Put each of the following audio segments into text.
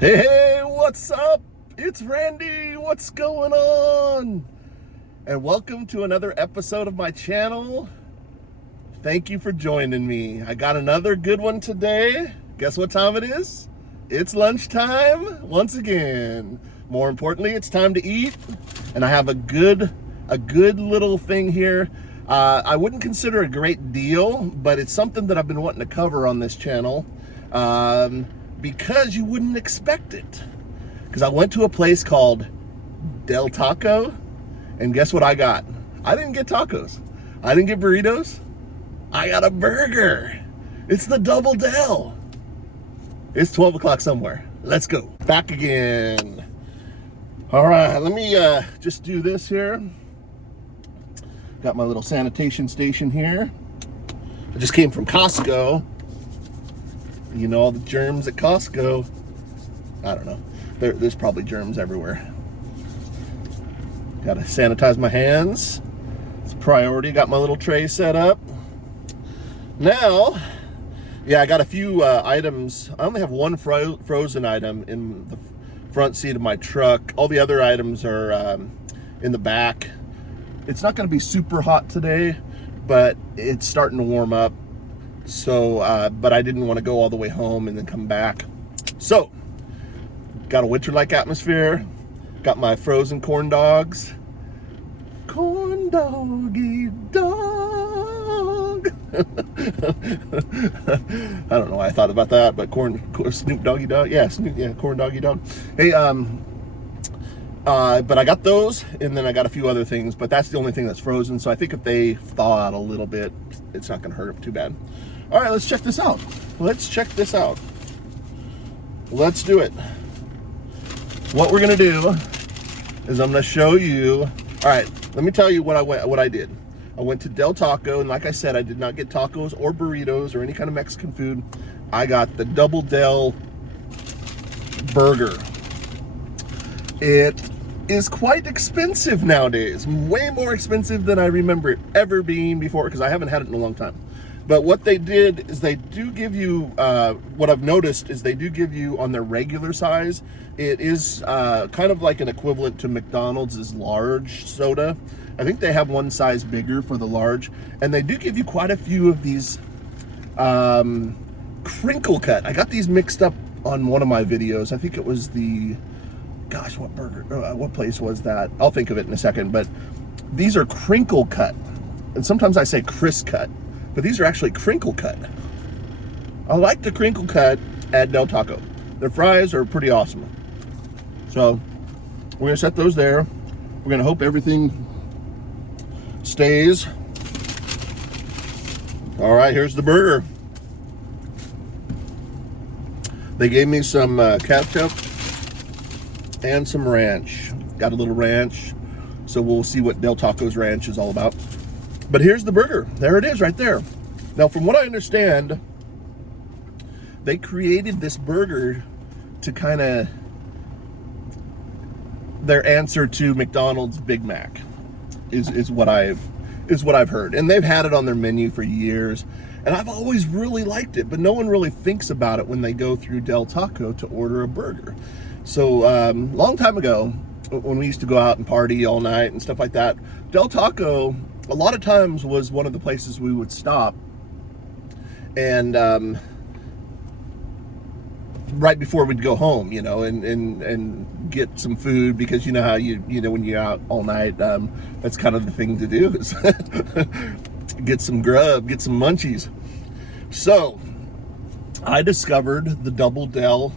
Hey, what's up? It's Randy. What's going on? And welcome to another episode of my channel. Thank you for joining me. I got another good one today. Guess what time it is? It's lunchtime once again. More importantly, it's time to eat. And I have a good little thing here. I wouldn't consider a great deal, but it's something that I've been wanting to cover on this channel. Because you wouldn't expect it. Because I went to a place called Del Taco, and guess what I got? I didn't get tacos. I didn't get burritos. I got a burger. It's the Double Del. It's 12 o'clock somewhere. Let's go. Back again. All right, let me just do this here. Got my little sanitation station here. I just came from Costco. You know, all the germs at Costco. I don't know. There's probably germs everywhere. Gotta sanitize my hands. It's a priority. Got my little tray set up. Now, yeah, I got a few items. I only have one frozen item in the front seat of my truck. All the other items are in the back. It's not gonna be super hot today, but it's starting to warm up. So, but I didn't want to go all the way home and then come back. So, got a winter-like atmosphere. Got my frozen corn dogs. Corn doggy dog. I don't know why I thought about that, but Snoop Doggy Dog. Yeah, corn doggy dog. Hey, but I got those, and then I got a few other things, but that's the only thing that's frozen. So I think if they thaw out a little bit, it's not going to hurt them too bad. All right, let's check this out. Let's check this out. Let's do it. What we're gonna do is I'm gonna show you. All right, let me tell you what I did. I went to Del Taco, and like I said, I did not get tacos or burritos or any kind of Mexican food. I got the Double Del burger. It is quite expensive nowadays, way more expensive than I remember it ever being before, because I haven't had it in a long time. But what they did is they do give you, what I've noticed is they do give you on their regular size, it is kind of like an equivalent to McDonald's large soda. I think they have one size bigger for the large, and they do give you quite a few of these crinkle cut. I got these mixed up on one of my videos. I think it was the, gosh, what place was that? I'll think of it in a second, but these are crinkle cut. And sometimes I say crisp cut, but these are actually crinkle cut. I like the crinkle cut at Del Taco. Their fries are pretty awesome. So we're gonna set those there. We're gonna hope everything stays. All right, here's the burger. They gave me some ketchup and some ranch. Got a little ranch, so we'll see what Del Taco's ranch is all about. But here's the burger. There it is right there. Now, from what I understand, they created this burger to kind of their answer to McDonald's Big Mac is what I've heard. And they've had it on their menu for years. And I've always really liked it, but no one really thinks about it when they go through Del Taco to order a burger. So long time ago, when we used to go out and party all night and stuff like that, Del Taco a lot of times was one of the places we would stop, and right before we'd go home, you know, and get some food, because you know how you know when you're out all night, that's kind of the thing to do is get some grub, get some munchies. So I discovered the Double Del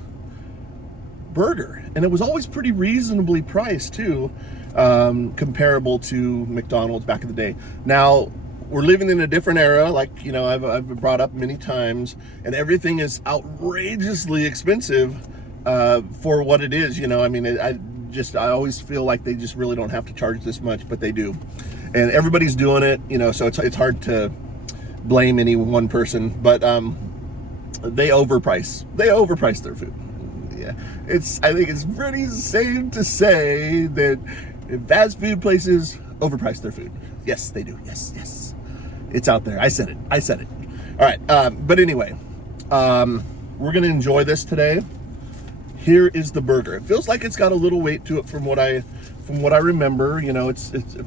burger, and it was always pretty reasonably priced too, comparable to McDonald's back in the day. Now we're living in a different era, like, you know, I've brought up many times, and everything is outrageously expensive for what it is. You know, I mean, I always feel like they just really don't have to charge this much, but they do, and everybody's doing it, you know, so it's hard to blame any one person, but they overprice their food. Yeah, I think it's pretty safe to say that fast food places overprice their food. Yes, they do. Yes. It's out there. I said it. All right. But anyway, we're going to enjoy this today. here is the burger. It feels like it's got a little weight to it from what I remember. You know, it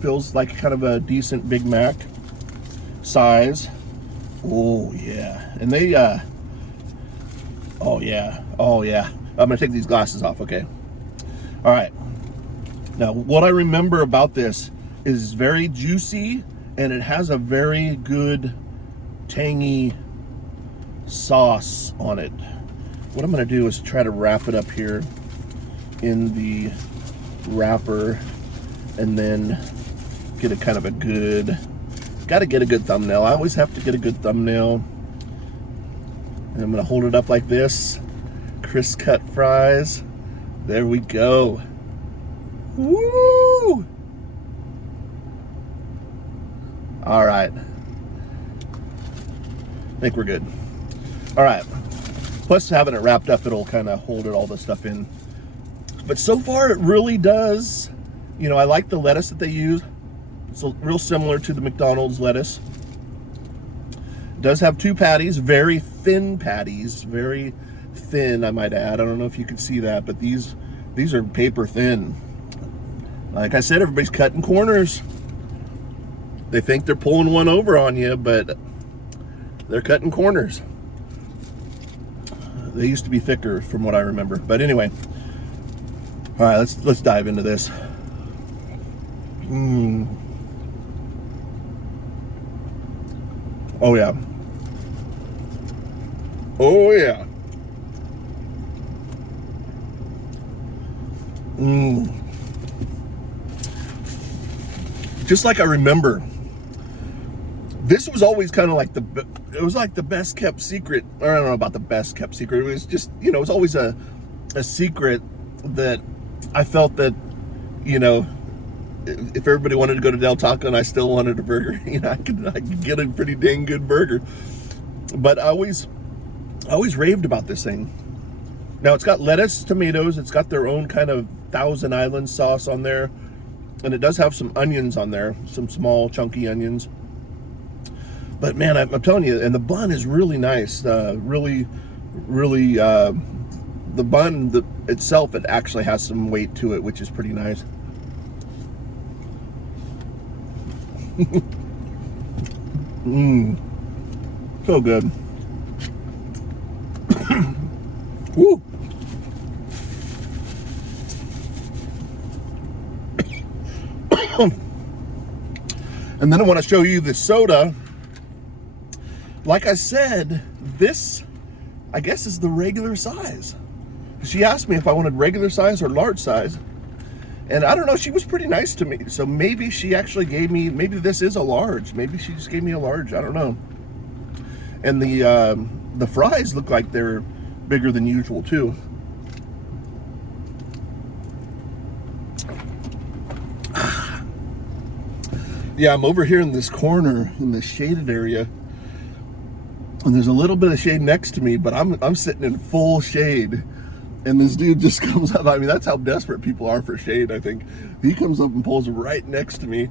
feels like kind of a decent Big Mac size. Oh yeah, and they oh yeah, I'm gonna take these glasses off. Okay, all right. Now what I remember about this is very juicy, and it has a very good tangy sauce on it. What I'm going to do is try to wrap it up here in the wrapper, and then get a kind of a good, got to get a good thumbnail. I always have to get a good thumbnail. And I'm going to hold it up like this. Crisp cut fries. There we go. Woo! All right. I think we're good. All right. Plus, having it wrapped up, it'll kind of hold all the stuff in. But so far, it really does. You know, I like the lettuce that they use. It's real similar to the McDonald's lettuce. It does have two patties, very thin patties, very thin, I might add. I don't know if you can see that, but these are paper thin. Like I said, everybody's cutting corners. They think they're pulling one over on you, but they're cutting corners. They used to be thicker from what I remember. But anyway, all right, let's dive into this. Oh yeah. Oh yeah. Just like I remember, this was always kind of like it was like the best kept secret. Or I don't know about the best kept secret. It was just, you know, it was always a secret that I felt that, you know, if everybody wanted to go to Del Taco and I still wanted a burger, you know, I could get a pretty dang good burger. But I always raved about this thing. Now it's got lettuce, tomatoes. It's got their own kind of Thousand Island sauce on there, and it does have some onions on there, some small chunky onions. But man, I'm telling you, and the bun is really nice. Really, the bun itself, it actually has some weight to it, which is pretty nice. So good. Woo. And then I want to show you the soda. Like I said, this, I guess, is the regular size. She asked me if I wanted regular size or large size. And I don't know, she was pretty nice to me. So maybe she actually gave me, maybe this is a large. Maybe she just gave me a large, I don't know. And the fries look like they're bigger than usual too. Yeah, I'm over here in this corner, in the shaded area. And there's a little bit of shade next to me, but I'm sitting in full shade. And this dude just comes up. I mean, that's how desperate people are for shade, I think. He comes up and pulls right next to me.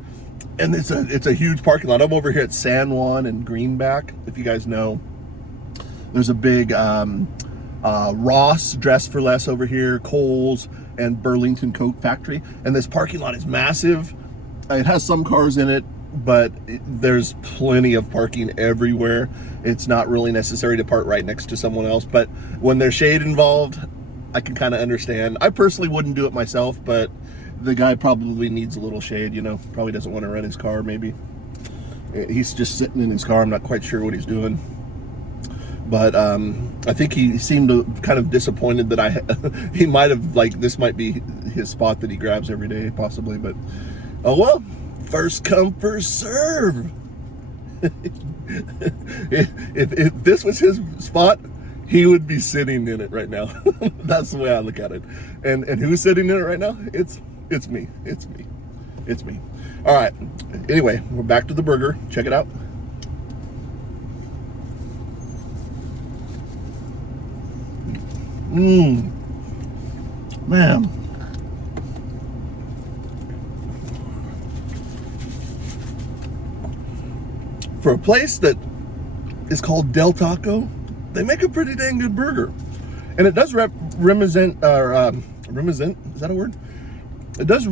And it's a huge parking lot. I'm over here at San Juan and Greenback, if you guys know. There's a big Ross, Dress for Less over here, Kohl's, and Burlington Coat Factory. And this parking lot is massive. It has some cars in it, but there's plenty of parking everywhere. It's not really necessary to park right next to someone else. But when there's shade involved, I can kind of understand. I personally wouldn't do it myself, but the guy probably needs a little shade, you know, probably doesn't want to run his car, maybe. He's just sitting in his car. I'm not quite sure what he's doing. But I think he seemed kind of disappointed that he might have, like, this might be his spot that he grabs every day, possibly. But, oh well, first come, first serve. If this was his spot, he would be sitting in it right now. That's the way I look at it. And who's sitting in it right now? It's me. It's me. It's me. All right. Anyway, we're back to the burger. Check it out. Man. For a place that is called Del Taco, they make a pretty dang good burger. And it does reminiscent, reminiscent, is that a word? It does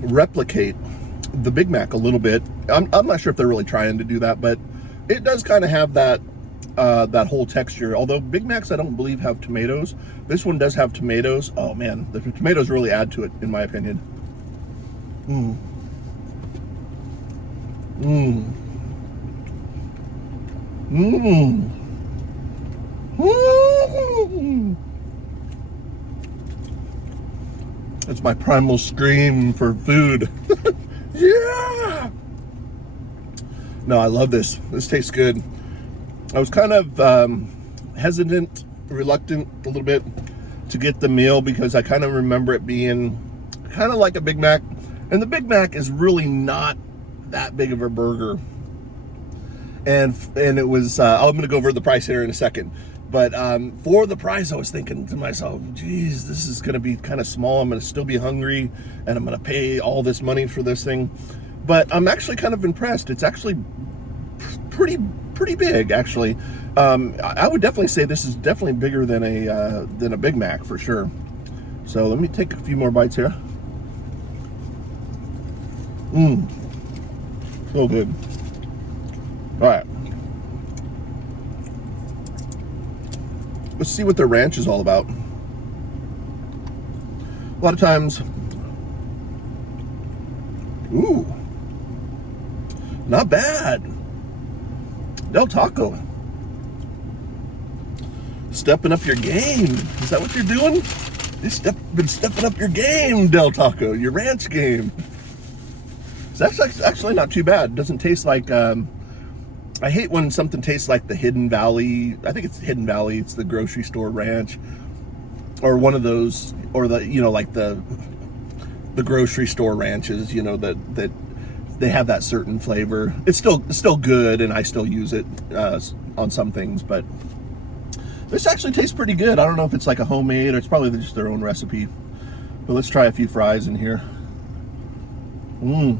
replicate the Big Mac a little bit. I'm not sure if they're really trying to do that, but it does kind of have that that whole texture. Although Big Macs, I don't believe, have tomatoes. This one does have tomatoes. Oh man, the tomatoes really add to it, in my opinion. Mmm. Mmm. Mmm. Mmm. It's my primal scream for food. Yeah. No, I love this. This tastes good. I was kind of hesitant, reluctant a little bit to get the meal because I kind of remember it being kind of like a Big Mac. And the Big Mac is really not that big of a burger. And it was, I'm going to go over the price here in a second. But for the price, I was thinking to myself, geez, this is going to be kind of small. I'm going to still be hungry, and I'm going to pay all this money for this thing. But I'm actually kind of impressed. It's actually pretty big, actually. I would definitely say this is definitely bigger than a Big Mac for sure. So let me take a few more bites here. Mmm, so good. All right. Let's see what their ranch is all about. A lot of times, ooh, not bad. Del Taco, stepping up your game. Is that what you're doing? You've been stepping up your game, Del Taco, your ranch game. It's actually not too bad. It doesn't taste like, I hate when something tastes like the Hidden Valley. I think it's Hidden Valley. It's the grocery store ranch, or one of those, or the, you know, like the grocery store ranches. You know, that they have that certain flavor. It's still good, and I still use it on some things. But this actually tastes pretty good. I don't know if it's like a homemade or it's probably just their own recipe. But let's try a few fries in here. Mmm.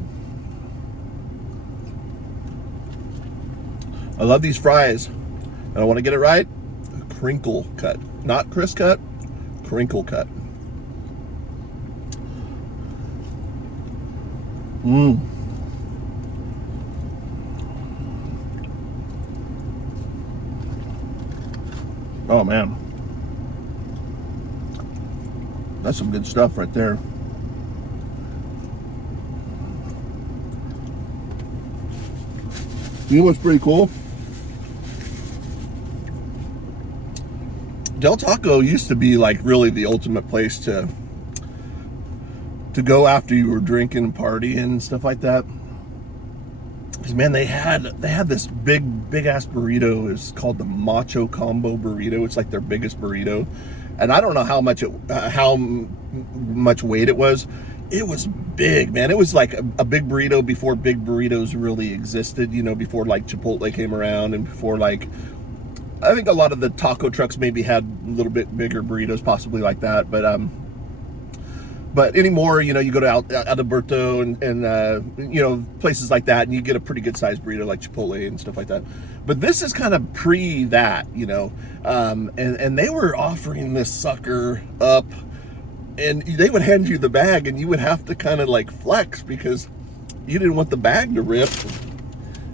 I love these fries, and I want to get it right. Crinkle cut, not crisp cut, crinkle cut. Mmm. Oh man, that's some good stuff right there. You know what's pretty cool? Del Taco used to be like really the ultimate place to go after you were drinking and partying and stuff like that. Because man, they had this big ass burrito. It's called the Macho Combo Burrito. It's like their biggest burrito, and I don't know how much weight it was. It was big, man. It was like a big burrito before big burritos really existed. You know, before like Chipotle came around, and before like, I think a lot of the taco trucks maybe had a little bit bigger burritos, possibly like that. But anymore, you know, you go to Alberto and you know, places like that, and you get a pretty good sized burrito like Chipotle and stuff like that. But this is kind of pre that, you know, and they were offering this sucker up, and they would hand you the bag, and you would have to kind of like flex because you didn't want the bag to rip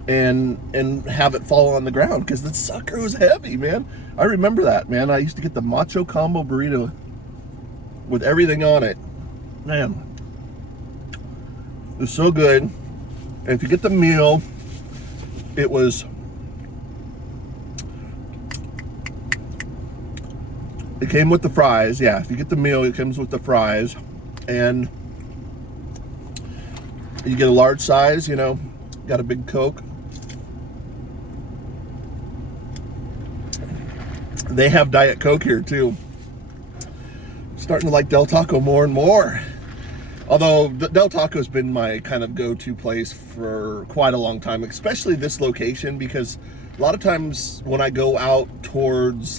and have it fall on the ground because the sucker was heavy, man. I remember that, man. I used to get the Macho Combo Burrito with everything on it. Man, it was so good. And if you get the meal, it came with the fries. Yeah, if you get the meal, it comes with the fries, and you get a large size, you know, got a big Coke. They have Diet Coke here too. Starting to like Del Taco more and more. Although Del Taco's been my kind of go-to place for quite a long time, especially this location, because a lot of times when I go out towards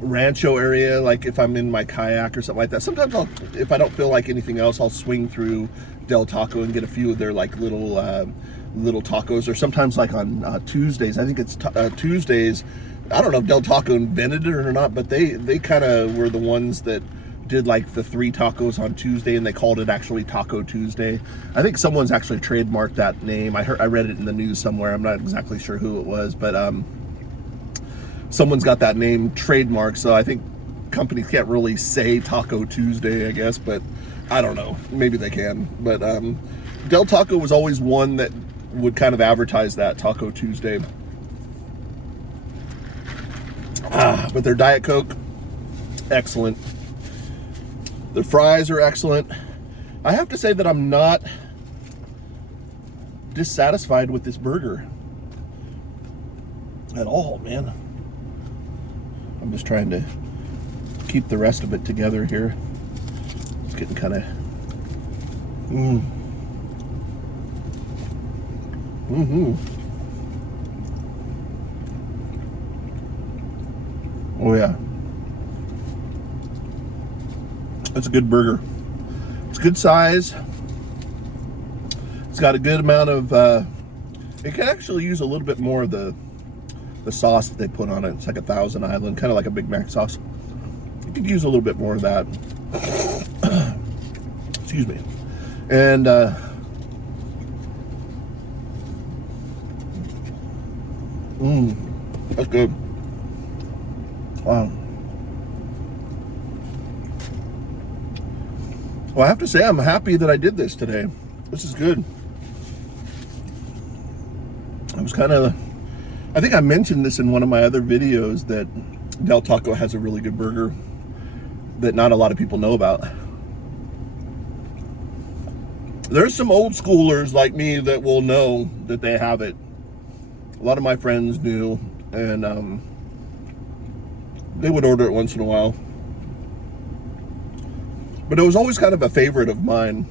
Rancho area, like if I'm in my kayak or something like that, sometimes if I don't feel like anything else, I'll swing through Del Taco and get a few of their like little little tacos, or sometimes like on Tuesdays. I think it's Tuesdays. I don't know if Del Taco invented it or not, but they kind of were the ones that did like the 3 tacos on Tuesday, and they called it actually Taco Tuesday. I think someone's actually trademarked that name. I read it in the news somewhere. I'm not exactly sure who it was, but someone's got that name trademarked. So I think companies can't really say Taco Tuesday, I guess, but I don't know. Maybe they can. But Del Taco was always one that would kind of advertise that Taco Tuesday. But their Diet Coke, excellent. The fries are excellent. I have to say that I'm not dissatisfied with this burger at all, man. I'm just trying to keep the rest of it together here. It's getting kind of Oh yeah, it's a good burger. It's good size. It's got a good amount of it can actually use a little bit more of the sauce that they put on it. It's like a Thousand Island, kind of like a Big Mac sauce. You could use a little bit more of that. Excuse me. And that's good. Wow. Well, I have to say I'm happy that I did this today. This is good. I think I mentioned this in one of my other videos, that Del Taco has a really good burger that not a lot of people know about. There's some old schoolers like me that will know that they have it. A lot of my friends knew, and they would order it once in a while. But it was always kind of a favorite of mine.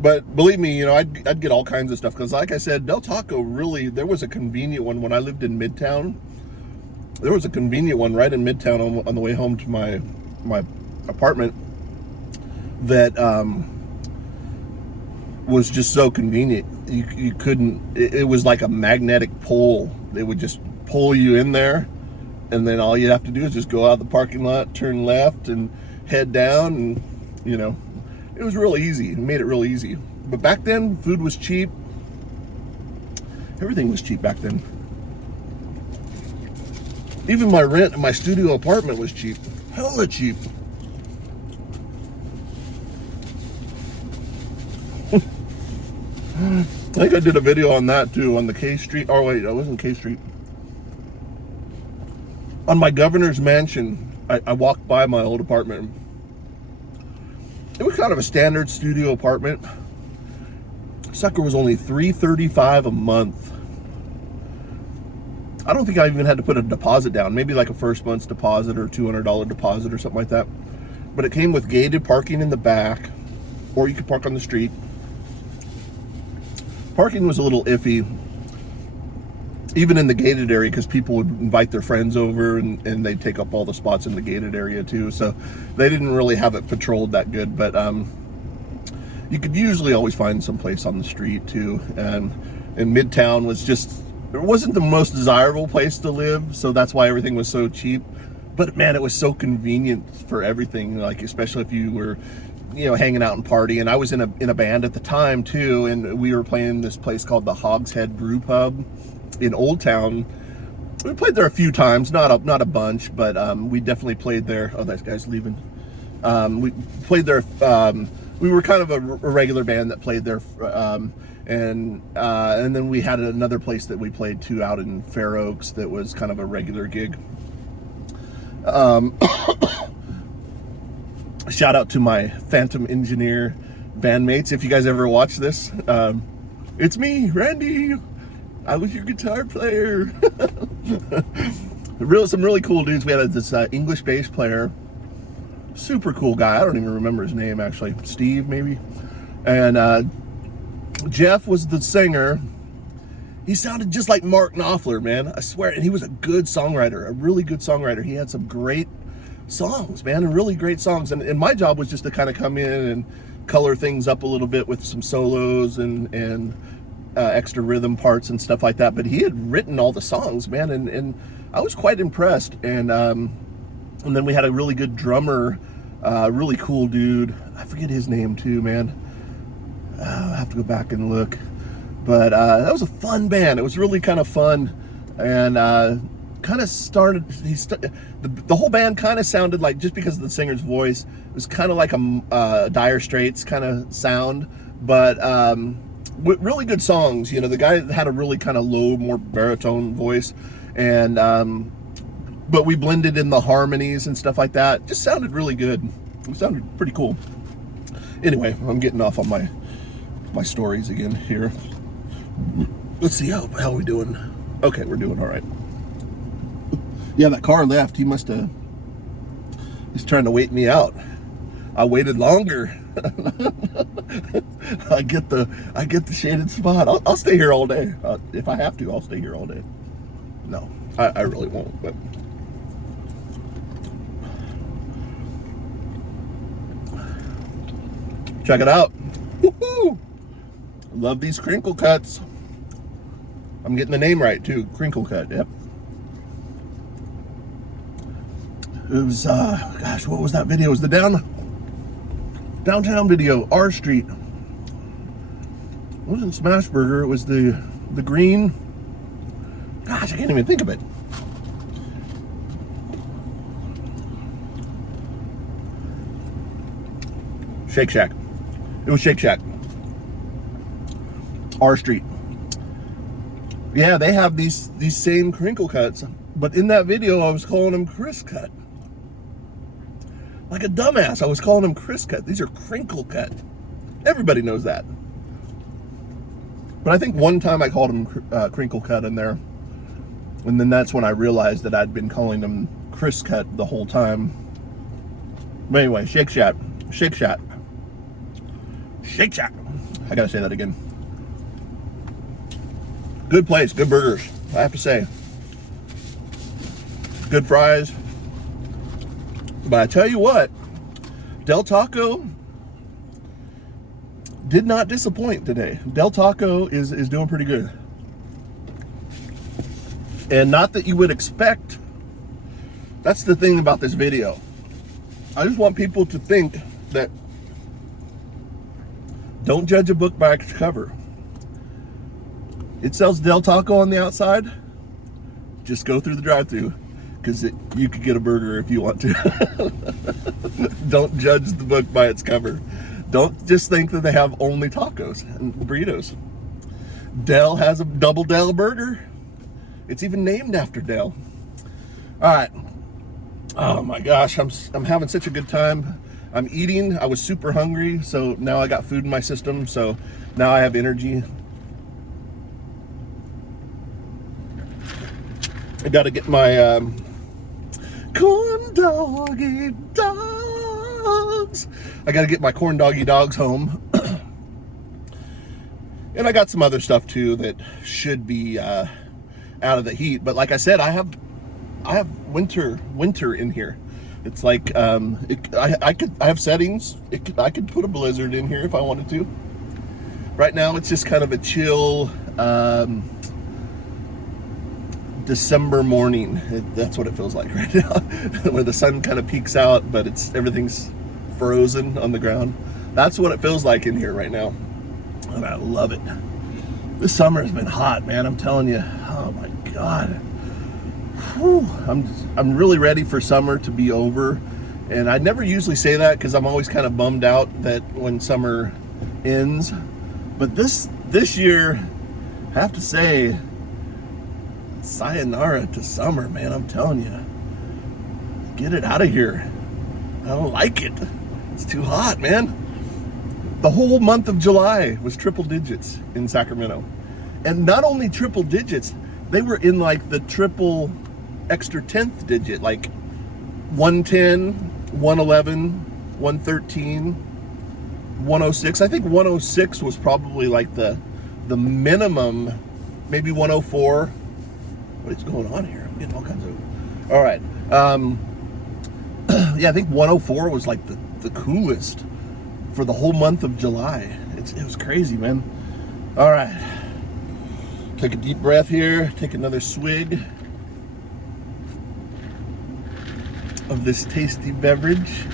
But believe me, you know, I'd get all kinds of stuff, because like I said, Del Taco really, there was a convenient one when I lived in Midtown. There was a convenient one right in Midtown on the way home to my apartment that was just so convenient. You couldn't, it was like a magnetic pole. They would just pull you in there, and then all you have to do is just go out the parking lot, turn left, and head down, and you know, it was real easy. It made it real easy. But back then, food was cheap. Everything was cheap back then. Even my rent in my studio apartment was cheap. Hella cheap. I think I did a video on that too, on the K Street. Oh wait, it wasn't K Street. On my governor's mansion, I walked by my old apartment. It was kind of a standard studio apartment. Sucker was only $335 a month. I don't think I even had to put a deposit down. Maybe like a first month's deposit or $200 deposit or something like that. But it came with gated parking in the back, or you could park on the street. Parking was a little iffy, even in the gated area, because people would invite their friends over and they'd take up all the spots in the gated area too. So they didn't really have it patrolled that good, but you could usually always find some place on the street too. And Midtown was just, it wasn't the most desirable place to live, so that's why everything was so cheap. But man, it was so convenient for everything, like especially if you were, you know, hanging out and partying. And I was in a band at the time too, and we were playing this place called the Hogshead Brew Pub in Old Town. We played there a few times, not a bunch, but we definitely played there. Oh, that guy's leaving. We played there. We were kind of a regular band that played there, and then we had another place that we played too out in Fair Oaks that was kind of a regular gig. Shout out to my Phantom Engineer bandmates. If you guys ever watch this, it's me, Randy. I was your guitar player. Some really cool dudes. We had this English bass player, super cool guy. I don't even remember his name actually. Steve maybe. And Jeff was the singer. He sounded just like Mark Knopfler, man. I swear. And he was a good songwriter, a really good songwriter. He had some great songs, man, and really great songs. And my job was just to kind of come in and color things up a little bit with some solos and extra rhythm parts and stuff like that. But he had written all the songs, man, and I was quite impressed. And then we had a really good drummer, really cool dude. I forget his name too, man. I'll have to go back and look. But that was a fun band. It was really kind of fun, and kind of started. The whole band kind of sounded like, just because of the singer's voice, it was kind of like a Dire Straits kind of sound, but with really good songs. You know, the guy had a really kind of low, more baritone voice, and but we blended in the harmonies and stuff like that. Just sounded really good. It sounded pretty cool. Anyway, I'm getting off on my stories again here. Let's see how are we doing. Okay, we're doing all right. Yeah, that car left. He's trying to wait me out. I waited longer. I get the shaded spot. I'll stay here all day. If I have to, I'll stay here all day. No, I really won't. But check it out. Woohoo! Love these crinkle cuts. I'm getting the name right too. Crinkle cut. Yep. It was gosh, what was that video? It was the downtown video, R Street. It wasn't Smashburger, it was the green. Gosh, I can't even think of it. Shake Shack. It was Shake Shack. R Street. Yeah, they have these same crinkle cuts, but in that video I was calling them Chris cut. Like a dumbass, I was calling them Chris cut. These are crinkle cut. Everybody knows that. But I think one time I called them crinkle cut in there, and then that's when I realized that I'd been calling them Chris cut the whole time. But anyway, Shake Shack. Shake Shack. Shake Shack. I gotta say that again. Good place, good burgers, I have to say. Good fries. But I tell you what, Del Taco did not disappoint today. Del Taco is doing pretty good. And not that you would expect. That's the thing about this video. I just want people to think that don't judge a book by its cover. It sells Del Taco on the outside. Just go through the drive-thru, because you could get a burger if you want to. Don't judge the book by its cover. Don't just think that they have only tacos and burritos. Del has a double Del burger. It's even named after Del. All right. Oh my gosh, I'm having such a good time. I'm eating. I was super hungry, so now I got food in my system, so now I have energy. I gotta get my corn doggy dogs. I gotta get my corn doggy dogs home. And I got some other stuff too that should be out of the heat. But like I said, I have winter in here. It's like I have settings. I could put a blizzard in here if I wanted to. Right now it's just kind of a chill December morning. That's what it feels like right now, where the sun kind of peeks out, but everything's frozen on the ground. That's what it feels like in here right now, and I love it. This summer has been hot, man. I'm telling you. Oh my God. Whew. I'm really ready for summer to be over, and I never usually say that because I'm always kind of bummed out that when summer ends. But this year, I have to say, sayonara to summer, man. I'm telling you, get it out of here. I don't like it. It's too hot, man. The whole month of July was triple digits in Sacramento, and not only triple digits, they were in like the triple extra 10th digit, like 110, 111, 113, 106. I think 106 was probably like the minimum, maybe 104. What is going on here? I'm getting all kinds of... All right. Yeah, I think 104 was like the coolest for the whole month of July. It was crazy, man. All right. Take a deep breath here. Take another swig of this tasty beverage.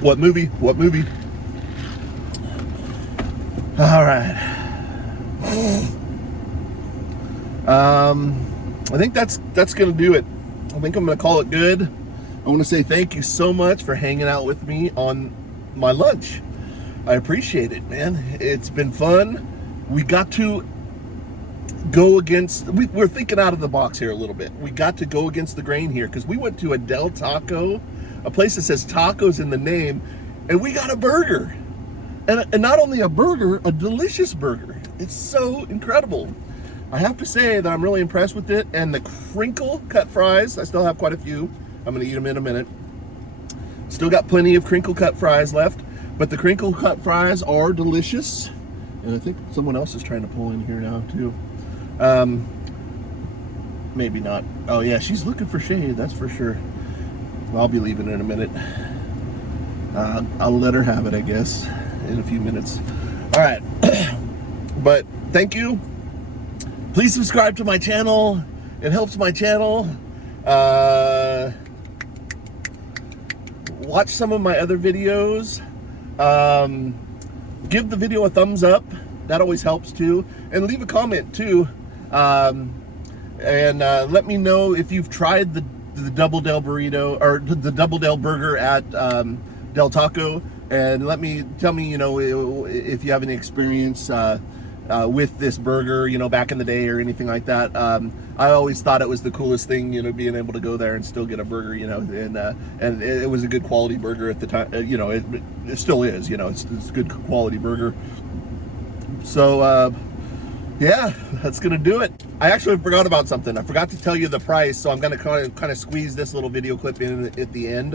What movie? What movie? All right. I think that's gonna do it. I think I'm gonna call it good. I want to say thank you so much for hanging out with me on my lunch. I appreciate it, man. It's been fun. We got to go against, we're thinking out of the box here a little bit. We got to go against the grain here because we went to a Del Taco, a place that says tacos in the name, and we got a burger. And not only a burger, a delicious burger. It's so incredible. I have to say that I'm really impressed with it. And the crinkle cut fries, I still have quite a few. I'm gonna eat them in a minute. Still got plenty of crinkle cut fries left, but the crinkle cut fries are delicious. And I think someone else is trying to pull in here now too. Maybe not. Oh yeah, she's looking for shade, that's for sure. Well, I'll be leaving in a minute. I'll let her have it, I guess, in a few minutes. All right, but thank you. Please subscribe to my channel. It helps my channel. Watch some of my other videos. Give the video a thumbs up. That always helps too. And leave a comment too. And let me know if you've tried the Double Del burrito or the Double Del burger at Del Taco. And tell me, you know, if you have any experience with this burger, you know, back in the day or anything like that. I always thought it was the coolest thing, you know, being able to go there and still get a burger, you know, and it was a good quality burger at the time. You know, it still is, you know, it's a good quality burger. So yeah, that's gonna do it. I actually forgot about something. I forgot to tell you the price, so I'm gonna kind of squeeze this little video clip in at the end.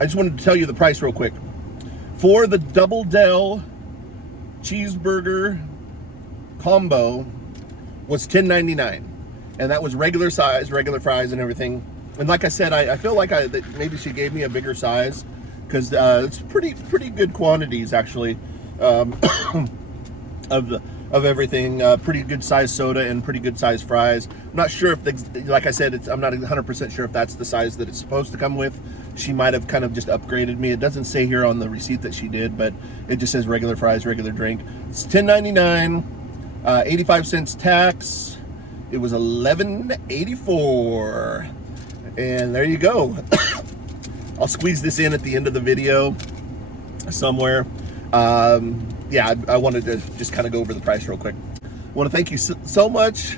I just wanted to tell you the price real quick. For the Double Del cheeseburger combo was $10.99, and that was regular size, regular fries and everything. And like I said, I feel like that maybe she gave me a bigger size because it's pretty good quantities actually of everything. Pretty good size soda and pretty good size fries. I'm not sure if, like I said, I'm not 100% sure if that's the size that it's supposed to come with. She might have kind of just upgraded me. It doesn't say here on the receipt that she did, but it just says regular fries, regular drink. It's $10.99, 85 cents tax. It was $11.84, and there you go. I'll squeeze this in at the end of the video somewhere. Yeah, I wanted to just kind of go over the price real quick. I want to thank you so much.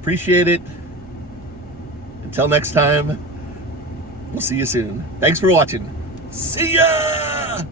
Appreciate it. Until next time, we'll see you soon. Thanks for watching. See ya!